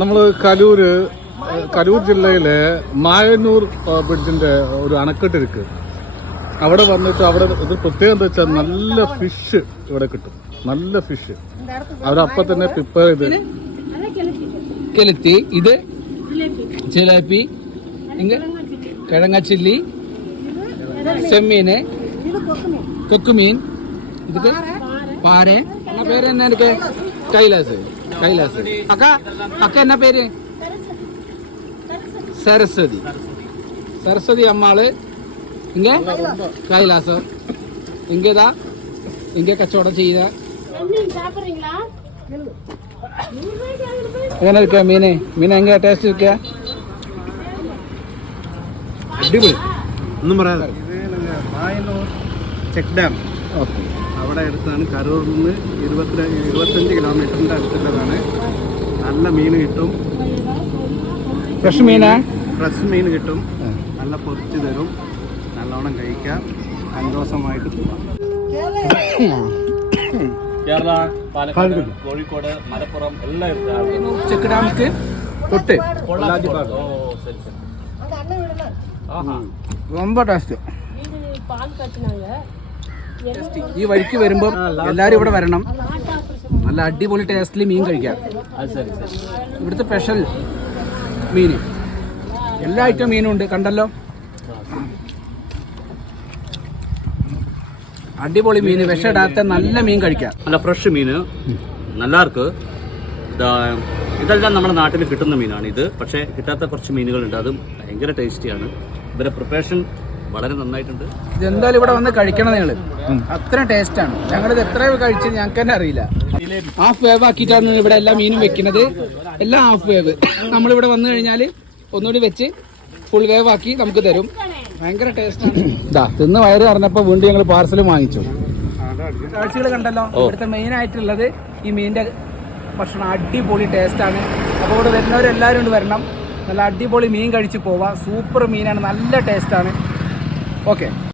നമ്മൾ കരൂർ ജില്ലയിലെ മായന്നൂർ ബ്രിഡ്ജിന്റെ ഒരു അണക്കെട്ട് ഇരിക്ക്. അവിടെ വന്നിട്ട് അവിടെ ഇത് പ്രത്യേകം എന്താ വെച്ചാൽ നല്ല ഫിഷ് ഇവിടെ കിട്ടും. നല്ല ഫിഷ് അവരപ്പം തന്നെ പ്രിപ്പയർ ചെയ്ത് കെലുത്തി, ഇത് ജിലേബി, കിഴങ്ങ ചില്ലി, ചെമ്മീന്, കൊക്കുമീൻ, ഇത് പാര. പേര് എന്നാ എനിക്ക് കൈലാസ്. അക്ക എന്നാ പേര്? സരസ്വതി അമ്മാള്. ഇങ്ങ കൈലാസം. ഇങ്ങതാ ഇങ്ങ കച്ചവടം ചെയ്ത. എങ്ങനെ ഇരിക്ക മീന്? എങ്ങനെ ടേസ്റ്റ് ഇരിക്ക? അടിപൊളി. ഒന്നും പറയാതെ മായന്നൂർ ചെക്ക് ഡാം അവിടെ അടുത്താണ്. കരൂരിൽ നിന്ന് 25 കിലോമീറ്ററിൻ്റെ അടുത്തുള്ളതാണ്. നല്ല മീൻ കിട്ടും. ഫ്രഷ് മീൻ കിട്ടും. നല്ല പൊരിച്ച് തരും. നല്ലോണം കഴിക്കാം. സന്തോഷമായിട്ട് പോവാം. കേരള, പാലക്കാട്, കോഴിക്കോട്, മലപ്പുറം എല്ലാം ചെക്ക് ഡാമിക്ക് തൊട്ട് ரொம்ப ടേസ്റ്റ്. ഈ വഴിക്ക് വരുമ്പോൾ എല്ലാരും ഇവിടെ വരണം. നല്ല അടിപൊളി ടേസ്റ്റിൽ മീൻ കഴിക്കാം. ഇവിടുത്തെ സ്പെഷ്യൽ മീന്, എല്ലാ ഐറ്റം മീനും ഉണ്ട്. കണ്ടല്ലോ, അടിപൊളി മീന്, വിഷമിടാത്ത നല്ല മീൻ കഴിക്കാം. നല്ല ഫ്രഷ് മീന്, നല്ലാർക്ക്. ഇതെല്ലാം നമ്മുടെ നാട്ടിൽ കിട്ടുന്ന മീനാണ് ഇത്. പക്ഷേ കിട്ടാത്ത കുറച്ച് മീനുകളുണ്ട്, അതും ഭയങ്കര ടേസ്റ്റിയാണ്. ഇവരെ പ്രിപ്പറേഷൻ വളരെ നന്നായിട്ടുണ്ട്. ഇതെന്തായാലും ഇവിടെ വന്ന് കഴിക്കണം നിങ്ങൾ, അത്ര ടേസ്റ്റാണ്. ഞങ്ങളിത് എത്ര കഴിച്ച് ഞങ്ങൾക്ക് തന്നെ അറിയില്ല. ഹാഫ് വേവ് ആക്കിയിട്ടാണ് ഇവിടെ എല്ലാ മീനും വെക്കുന്നത്. എല്ലാം ഹാഫ് വേവ്. നമ്മളിവിടെ വന്നു കഴിഞ്ഞാൽ ഒന്നുകൂടി വെച്ച് ഫുൾ വേവ് ആക്കി നമുക്ക് തരും. ഭയങ്കര ടേസ്റ്റാണ്. ഇതാ തിന്ന് വയറ് പറഞ്ഞപ്പോൾ വീണ്ടും ഞങ്ങൾ പാർസലും വാങ്ങിച്ചു. കാഴ്ചകൾ കണ്ടല്ലോ. ഇവിടുത്തെ മെയിൻ ആയിട്ടുള്ളത് ഈ മീനിന്റെ ഭക്ഷണം അടിപൊളി ടേസ്റ്റാണ്. അപ്പോൾ ഇവിടെ വരുന്നവരെല്ലാവരും കൊണ്ട് വരണം. നല്ല അടിപൊളി മീൻ കഴിച്ച് പോവാം. സൂപ്പർ മീനാണ്, നല്ല ടേസ്റ്റാണ്. ഓക്കെ.